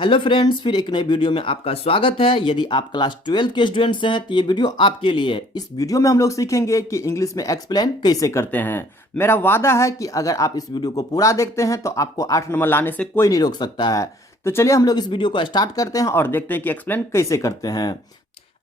Hello friends, फिर एक नई वीडियो में आपका स्वागत है। यदि आप क्लास 12 के स्टूडेंट्स हैं तो ये वीडियो आपके लिए है। इस वीडियो में हम लोग सीखेंगे कि इंग्लिश में एक्सप्लेन कैसे करते हैं। मेरा वादा है कि अगर आप इस वीडियो को पूरा देखते हैं तो आपको 8 नंबर लाने से कोई नहीं रोक सकता है। तो चलिए हम लोग इस वीडियो को स्टार्ट करते हैं और देखते हैं कि एक्सप्लेन कैसे करते हैं।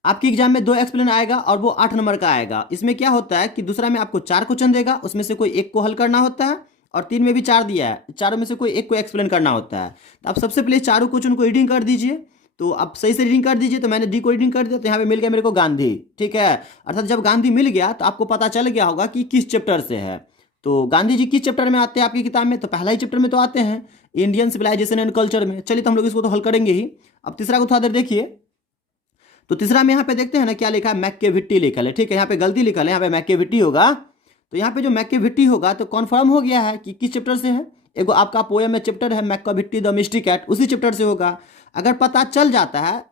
आपकी एग्जाम में 2 एक्सप्लेन आएगा और वो 8 नंबर का आएगा। इसमें क्या होता है कि दूसरा में आपको 4 क्वेश्चन देगा, उसमें से कोई एक को हल करना होता है और 3 में भी 4 दिया है, चारों में से कोई एक को एक्सप्लेन करना होता है। तो आप सबसे पहले चारों क्वेश्चन को रीडिंग कर दीजिए। तो आप सही से रीडिंग कर दीजिए। तो मैंने डी को रीडिंग कर दिया, तो यहाँ पे मिल गया मेरे को गांधी। ठीक है, अर्थात जब गांधी मिल गया तो आपको पता चल गया होगा कि किस चैप्टर से है। तो गांधी जी किस चैप्टर में आते हैं आपकी किताब में? तो पहला ही चैप्टर में तो आते हैं, इंडियन सिविलाइजेशन एंड कल्चर में। चलिए तो हम लोग इसको तो हल करेंगे ही। अब तीसरा को थोड़ा देर देखिए। तो तीसरा में यहाँ पे देखते हैं ना क्या लिखा है, मैकेविटी लिखा है। ठीक है, यहाँ पे गलती लिखा है, यहाँ पे मैकेविटी होगा। तो यहाँ पे जो मैकेविटी होगा तो कन्फर्म हो गया है कि किस चैप्टर से है। एगो आपका पोएम में चैप्टर है मैकेविटी द मिस्टिक कैट, उसी चैप्टर से होगा। अगर पता चल जाता है,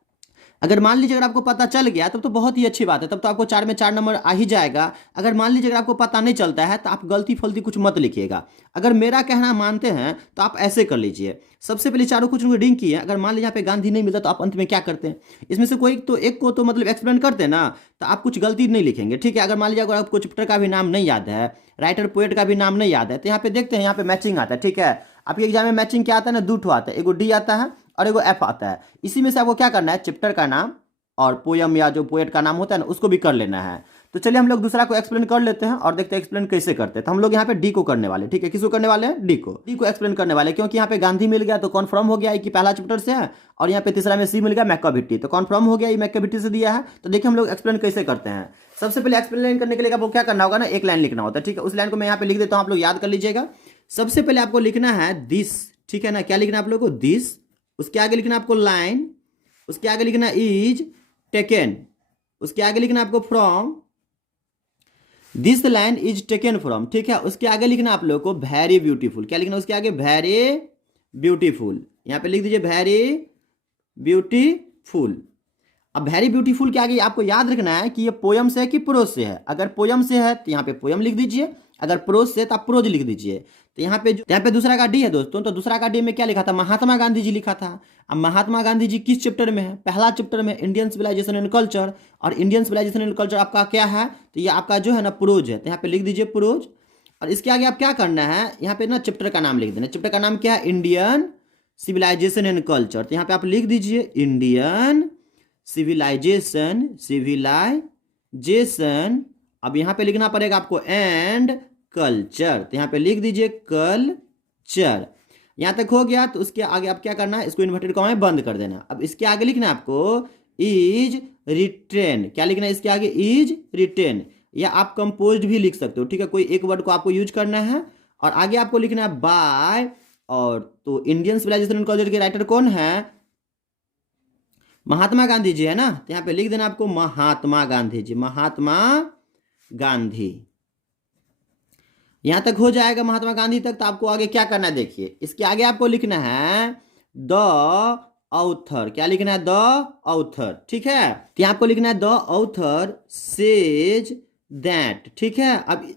अगर मान लीजिए अगर आपको पता चल गया तब तो बहुत ही अच्छी बात है, तब तो आपको 4 में 4 नंबर आ ही जाएगा। अगर मान लीजिए अगर आपको पता नहीं चलता है तो आप गलती फलती कुछ मत लिखिएगा। अगर मेरा कहना मानते हैं तो आप ऐसे कर लीजिए। सबसे पहले चारों क्वेश्चन को रीडिंग किए। अगर मान लीजिए यहाँ पे गांधी नहीं मिलता तो आप अंत में क्या करते हैं, इसमें से कोई तो एक को तो मतलब एक्सप्लेन करते हैं ना, तो आप कुछ गलती नहीं लिखेंगे। ठीक है, अगर मान लीजिए अगर आपको चैप्टर का भी नाम नहीं याद है, राइटर पोएट का भी नाम नहीं याद है, तो यहाँ पे देखते हैं, यहाँ पे मैचिंग आता है। ठीक है, आपके एग्जाम में मैचिंग क्या आता है ना, 2 आता है, एगो डी आता है और एगो एफ आता है। इसी में से आपको क्या करना है, चैप्टर का नाम और पोयम या जो पोएट का नाम होता है ना उसको भी कर लेना है। तो चलिए हम लोग दूसरा को एक्सप्लेन कर लेते हैं और देखते हैं एक्सप्लेन कैसे करते हैं। तो हम लोग यहाँ पे डी को करने वाले। ठीक है, किसको करने वाले हैं? डी को एक्सप्लेन करने वाले, क्योंकि यहाँ पे गांधी मिल गया तो कन्फर्म हो गया है कि पहला चैप्टर से है, और यहाँ पे तीसरा में सी मिल गया मैकेविटी, तो कन्फर्म हो गया ये मैकेविटी से दिया है। तो देखिए हम लोग एक्सप्लेन कैसे करते हैं। सबसे पहले एक्सप्लेन करने के लिए आपको क्या करना होगा ना, एक लाइन लिखना होता है। ठीक है, उस लाइन को मैं यहाँ पे लिख देता हूँ, आप लोग याद कर लीजिएगा। सबसे पहले आपको लिखना है दिस। ठीक है ना, क्या लिखना है आप लोग को? दिस। उसके आगे लिखना आपको लाइन, उसके आगे लिखना इज टेकन, उसके आगे लिखना आपको from, this line is taken from. ठीक है, उसके आगे लिखना आप लोगों को वेरी ब्यूटीफुल। क्या लिखना उसके आगे? Very beautiful. यहाँ पे लिख दीजिए वेरी ब्यूटीफुल। अब वेरी ब्यूटीफुल के आगे आपको याद रखना है कि ये पोयम से है कि प्रोज से है। अगर पोयम से है तो यहाँ पे पोयम लिख दीजिए, अगर प्रोज से तो आप प्रोज लिख दीजिए। तो यहाँ पे दूसरा का डी है दोस्तों, तो दूसरा का डी में क्या लिखा था? महात्मा गांधी जी लिखा था। अब महात्मा गांधी जी किस चैप्टर में है? पहला चैप्टर में, इंडियन सिविलाइजेशन एंड कल्चर। और इंडियन सिविलाइजेशन एंड कल्चर आपका क्या है? तो ये आपका जो है ना प्रोज है, तो यहाँ पे लिख दीजिए प्रोज। और इसके आगे आप क्या करना है, यहाँ पे ना चैप्टर का नाम लिख देना। चैप्टर का नाम क्या है? Indian civilisation and culture. तो यहाँ पे आप लिख दीजिए इंडियन सिविलाइजेशन, सिविलाइजेशन। अब यहाँ पे लिखना पड़ेगा आपको एंड कल्चर, तो यहाँ पे लिख दीजिए कल्चर। यहाँ तक हो गया। तो उसके आगे आप क्या करना है, इसको इन्वर्टेड कॉमा में बंद कर देना। अब इसके आगे लिखना है आपको इज रिटेन। क्या लिखना है इसके आगे? इज रिटेन, या आप कंपोज्ड भी लिख सकते हो। ठीक है, कोई एक वर्ड को आपको यूज करना है। और आगे आपको लिखना है बाय। और तो इंडियन सिविलाइजेशन एंड कल्चर के राइटर कौन है? महात्मा गांधी जी है ना, तो यहाँ पे लिख देना आपको महात्मा गांधी जी, महात्मा गांधी। यहां तक हो जाएगा महात्मा गांधी तक। तो आपको आगे क्या करना है देखिए, इसके आगे आपको लिखना है द ऑथर। क्या लिखना है? The author. ठीक है, तो यहाँ आपको लिखना है द ऑथर सेज दैट। ठीक है, अब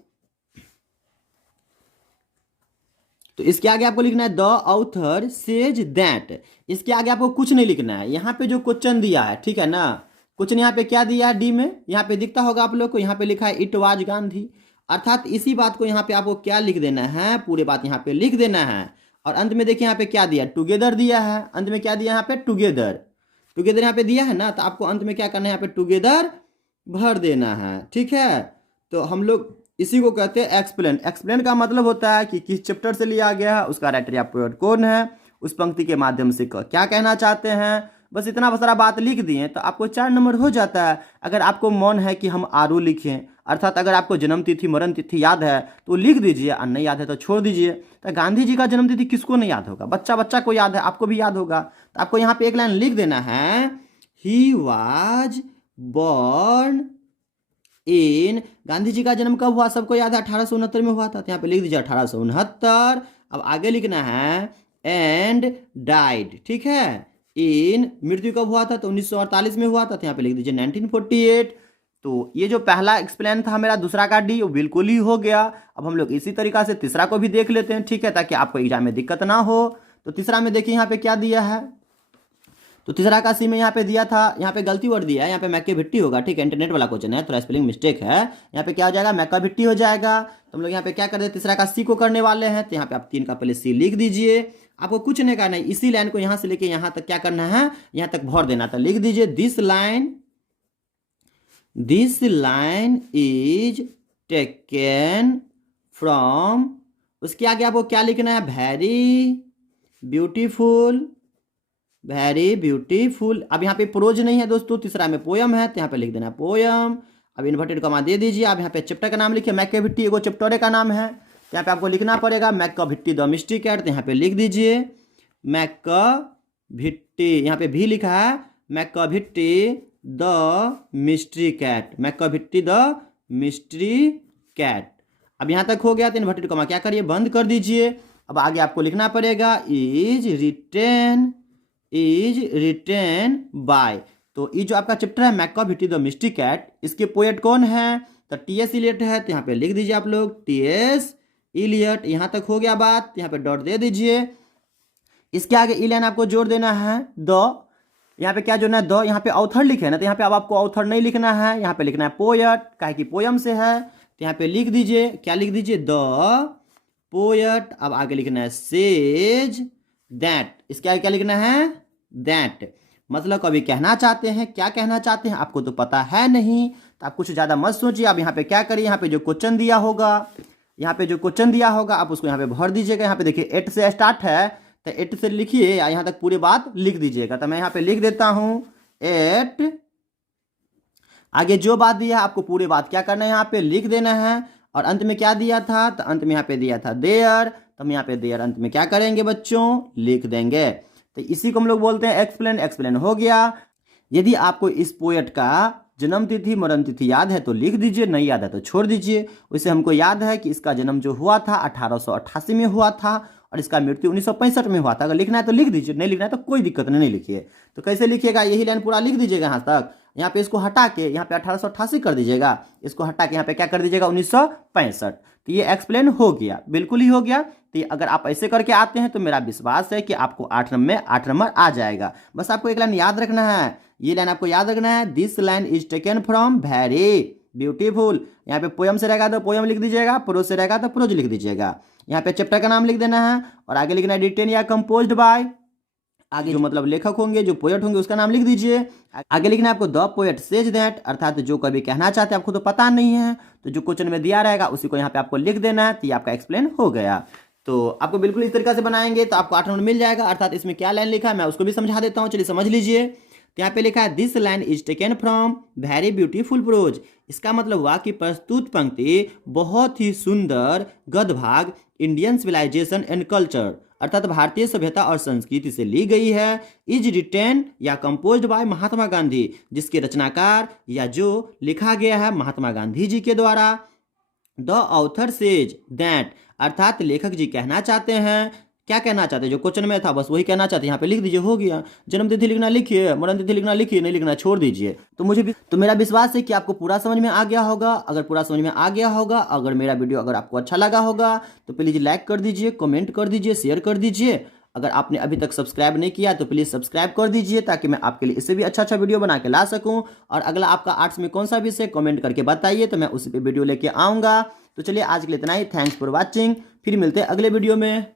तो इसके आगे आपको लिखना है द ऑथर सेज दैट। इसके आगे आपको कुछ नहीं लिखना है। यहाँ पे जो क्वेश्चन दिया है, ठीक है ना, क्वेश्चन यहाँ पे क्या दिया है डी में, यहाँ पे दिखता होगा आप लोग को, यहाँ पे लिखा है इट वाज गांधी। अर्थात इसी बात को यहाँ पे आपको क्या लिख देना है, पूरे बात यहाँ पे लिख देना है। और अंत में देखिए यहाँ पे क्या दिया, टुगेदर दिया है। अंत में क्या दिया यहाँ पे? टुगेदर। टुगेदर यहाँ पे दिया है ना, तो आपको अंत में क्या करना है, यहाँ पे टुगेदर भर देना है। ठीक है, तो हम लोग इसी को कहते हैं एक्सप्लेन। एक्सप्लेन का मतलब होता है कि किस चैप्टर से लिया गया है, उसका राइटर या पोएट कौन है, उस पंक्ति के माध्यम से क्या कहना चाहते हैं। बस इतना सारा बात लिख दिए तो आपको 4 नंबर हो जाता है। अगर आपको मन है कि हम आरू लिखें, अर्थात अगर आपको जन्म तिथि मरण तिथि याद है तो लिख दीजिए, और नहीं याद है तो छोड़ दीजिए। तो गांधी जी का जन्म तिथि किसको नहीं याद होगा? बच्चा बच्चा को याद है, आपको भी याद होगा। तो आपको यहाँ पे एक लाइन लिख देना है, he was born in. Gandhi ji का जन्म कब हुआ? सबको याद है, 1869 में हुआ था। तो यहाँ पे लिख दीजिए 1869। अब आगे लिखना है एंड डाइड। ठीक है, इन, मृत्यु कब हुआ था? तो 1948 में हुआ था। तो यहाँ पे लिख दीजिए 1948। तो ये जो पहला एक्सप्लेन था मेरा, दूसरा का डी, वो बिल्कुल ही हो गया। अब हम लोग इसी तरीका से तीसरा को भी देख लेते हैं। ठीक है, ताकि आपको एग्जाम में दिक्कत ना हो। तो तीसरा में देखिए यहाँ पे क्या दिया है, तो तीसरा का सी में यहाँ पे दिया था, यहाँ पे गलती वर्ड दिया है, यहाँ पे मैक्केभिट्टी होगा, ठीक है, इंटरनेट वाला क्वेश्चन है, थोड़ा स्पेलिंग मिस्टेक है, यहाँ पे क्या हो जाएगा, मैक्केभिट्टी हो जाएगा। तो हम लोग यहाँ पे क्या कर रहे हैं, तीसरा का सी को करने वाले हैं। तो यहाँ पे आप 3 का पहले सी लिख दीजिए, आपको कुछ नहीं करना है, इसी लाइन को यहाँ से लेके यहाँ तक क्या करना है, यहाँ तक भर देना था। लिख दीजिए this line is taken from, उसके आगे आपको क्या लिखना है, वेरी ब्यूटीफुल। अब यहाँ पे प्रोज नहीं है दोस्तों, तीसरा में पोयम है, तो यहाँ पे लिख देना पोयम। अब इन्वर्टेड कॉमा दे दीजिए। अब यहाँ पे चैप्टर का नाम लिखिए, मैक्केभिट्टी एगो चैप्टर का नाम है, तो यहाँ पे आपको लिखना पड़ेगा मैक्केभिट्टी द मिस्ट्री कैट। तो यहाँ पे लिख दीजिए मैक्केभिट्टी, यहाँ पे भी लिखा है Macavity the mystery cat, Macavity the mystery cat. अब यहाँ तक हो गया, तो इन्वर्टेड कॉमा क्या करिए, बंद कर दीजिए। अब आगे आपको लिखना पड़ेगा इज रिटेन बाय। तो ये जो आपका चैप्टर है मैक्केभिट्टी द मिस्ट्री कैट, इसके पोएट कौन है, तो टी.एस. इलियट है। तो यहाँ पे लिख दीजिए आप लोग टी.एस. इलियट। यहाँ तक हो गया बात, यहाँ पे डॉट दे दीजिए। इसके आगे ई लाइन आपको जोड़ देना है द, यहाँ पे क्या जोड़ना है, द, यहाँ पे ऑथर लिखे ना, तो यहाँ पे अब आपको ऑथर नहीं लिखना है, यहाँ पे लिखना है पोएट, काहे कि पोयम से है। तो यहाँ पे लिख दीजिए, क्या लिख दीजिए, द पोएट। अब आगे लिखना है सेज दैट, इसके आगे क्या लिखना है, दैट। मतलब कभी कहना चाहते हैं, क्या कहना चाहते हैं आपको तो पता है नहीं, तो आप कुछ ज़्यादा मत सोचिए। अब यहाँ पे क्या करिए, यहाँ पे जो क्वेश्चन दिया होगा, आप उसको यहाँ पे भर दीजिएगा। यहाँ पे देखिए 8 से स्टार्ट है, तो 8 से लिखिए या यहाँ तक पूरी बात लिख दीजिएगा। तो मैं यहाँ पे लिख देता हूँ 8, आगे जो बात दिया है आपको पूरी बात क्या करना है, यहाँ पे लिख देना है। और अंत में क्या दिया था, तो अंत में यहाँ पे दिया था देयर, तो हम यहाँ पे देयर अंत में क्या करेंगे बच्चों, लिख देंगे। तो इसी को हम लोग बोलते हैं एक्सप्लेन हो गया। यदि आपको इस पोएट का जन्म तिथि मरण तिथि याद है तो लिख दीजिए, नहीं याद है तो छोड़ दीजिए। वैसे हमको याद है कि इसका जन्म जो हुआ था 1888 में हुआ था और इसका मृत्यु 1965 में हुआ था। अगर लिखना है तो लिख दीजिए, नहीं लिखना है तो कोई दिक्कत नहीं लिखिए। तो कैसे लिखिएगा, यही लाइन पूरा लिख दीजिएगा यहाँ तक। यहाँ पे इसको हटा के यहाँ पे 1888 कर दीजिएगा, इसको हटा के यहाँ पे क्या कर दीजिएगा 1965। तो ये एक्सप्लेन हो गया, बिल्कुल ही हो गया। तो अगर आप ऐसे करके आते हैं तो मेरा विश्वास है कि आपको 8 नंबर आ जाएगा। बस आपको एक लाइन याद रखना है, ये लाइन आपको याद रखना है, this line is taken from very beautiful. यहाँ पे पोयम से रहेगा तो पोयम लिख दीजिएगा, प्रोज से रहेगा तो प्रोज लिख दीजिएगा। यहाँ पे चैप्टर का नाम लिख देना है और आगे लिखना है रिटेन या कंपोज्ड बाय। आगे जो मतलब लेखक होंगे, जो पोएट होंगे उसका नाम लिख दीजिए। आगे लिखना है आपको द पोएट सेज दैट, अर्थात जो कभी कहना चाहते हैं आपको तो पता नहीं है, तो जो क्वेश्चन में दिया रहेगा उसी को यहाँ पे आपको लिख देना है। तो ये आपका एक्सप्लेन हो गया। तो आपको बिल्कुल इस तरीके से बनाएंगे तो आपको 8 नंबर मिल जाएगा। अर्थात इसमें क्या लाइन लिखा है मैं उसको भी समझा देता हूँ, चलिए समझ लीजिए। तो यहाँ पे लिखा है this line is taken from very beautiful prose. इसका मतलब हुआ कि प्रस्तुत पंक्ति बहुत ही सुंदर गद्य भाग इंडियन सिविलाइजेशन एंड कल्चर, अर्थात भारतीय सभ्यता और संस्कृति से ली गई है। इज रिटेन या कंपोज्ड बाय महात्मा गांधी, जिसके रचनाकार या जो लिखा गया है महात्मा गांधी जी के द्वारा। द ऑथर सेज दैट, अर्थात लेखक जी कहना चाहते हैं, क्या कहना चाहते हैं, जो क्वेश्चन में था बस वही कहना चाहते हैं। यहाँ पे लिख दीजिए, हो गया। जन्म तिथि लिखना लिखिए, मरण तिथि लिखना लिखिए, नहीं लिखना छोड़ दीजिए। तो मेरा विश्वास है कि आपको पूरा समझ में आ गया होगा। अगर पूरा समझ में आ गया होगा, अगर मेरा वीडियो अगर आपको अच्छा लगा होगा तो प्लीज़ लाइक कर दीजिए, कमेंट कर दीजिए, शेयर कर दीजिए। अगर आपने अभी तक सब्सक्राइब नहीं किया तो प्लीज़ सब्सक्राइब कर दीजिए, ताकि मैं आपके लिए इससे भी अच्छा वीडियो बना के ला सकूं। और अगला आपका आर्ट्स में कौन सा विषय कमेंट करके बताइए, तो मैं उसी पे वीडियो लेके आऊँगा। तो चलिए आज के लिए इतना ही। थैंक्स फॉर वॉचिंग, फिर मिलते हैं अगले वीडियो में।